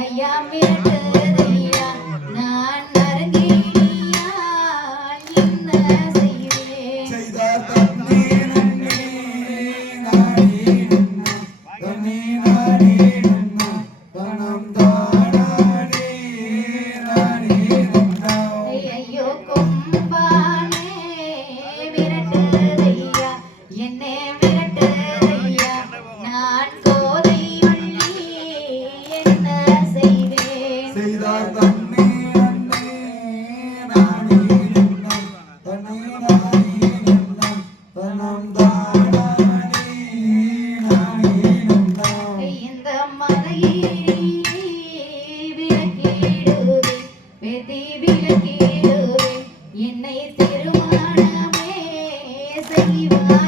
ஐயா மிரட்டு தீபில கேடுவேன் என்னை திருமணமே செய்வாய்.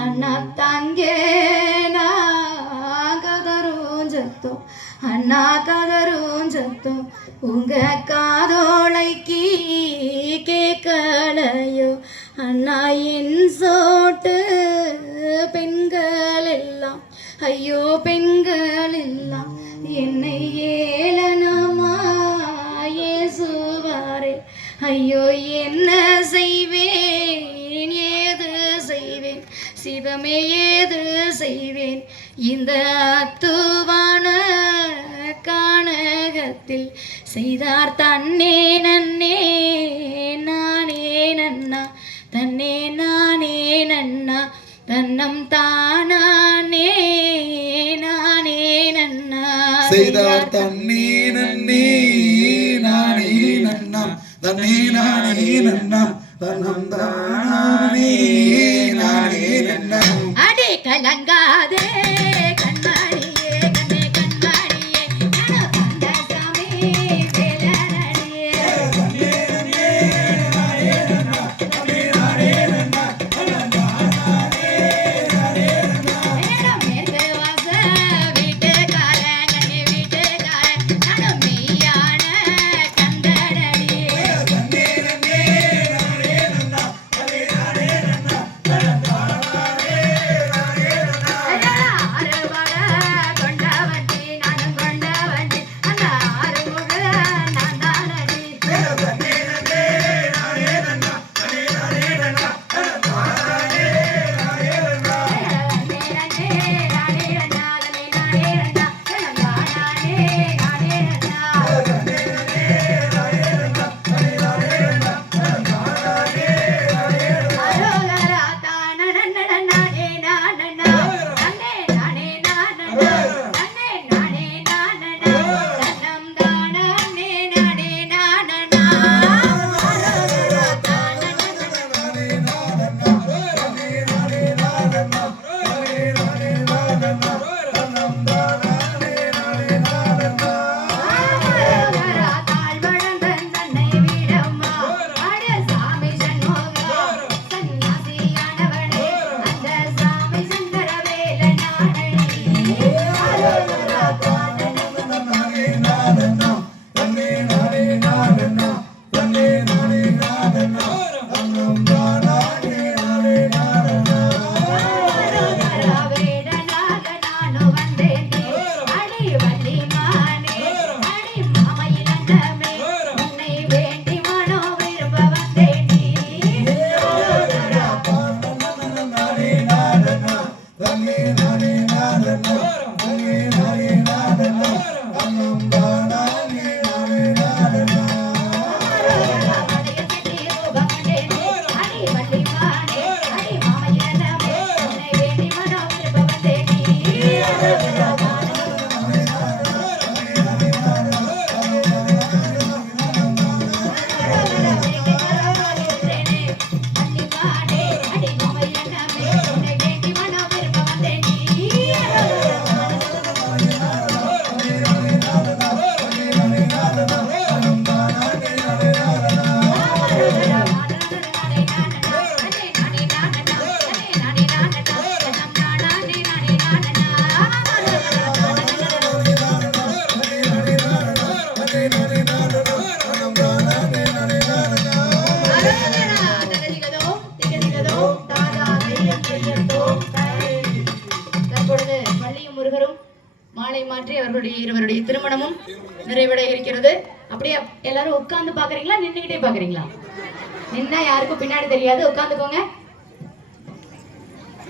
ಅಣ್ಣ ತಂಗೇನ ಕದರು ಜತ್ತು ಅಣ್ಣ ಕದರು ಜತ್ತು உங்க காதோளைக்கு கேட்கலையோ அண்ணா என் சோட்டு பெண்கள் எல்லாம் ஐயோ பெண்கள் செய்தமே ஏது செய்வேன்? இந்த அத்துவான கானகத்தில் செய்தார் தன்னே நன்னே நானே நன்னா தன்னே நானே நன்னா தன்னம் தானானே நானே நன்னா. செய்தார் தன்னே நன்னே நானே நன்னா தன்னே நானே நன்னா அடி கலங்காத. மாலை மாற்றி அவர்களுடைய இருவருடைய திருமணமும் நிறைவடைய இருக்கிறது அப்படியே? எல்லாரும் உட்கார்ந்து பாக்குறீங்களா நின்றுகிட்டே பாக்குறீங்களா நின்னா யாருக்கும் பின்னாடி தெரியாது. உட்காந்துக்கோங்க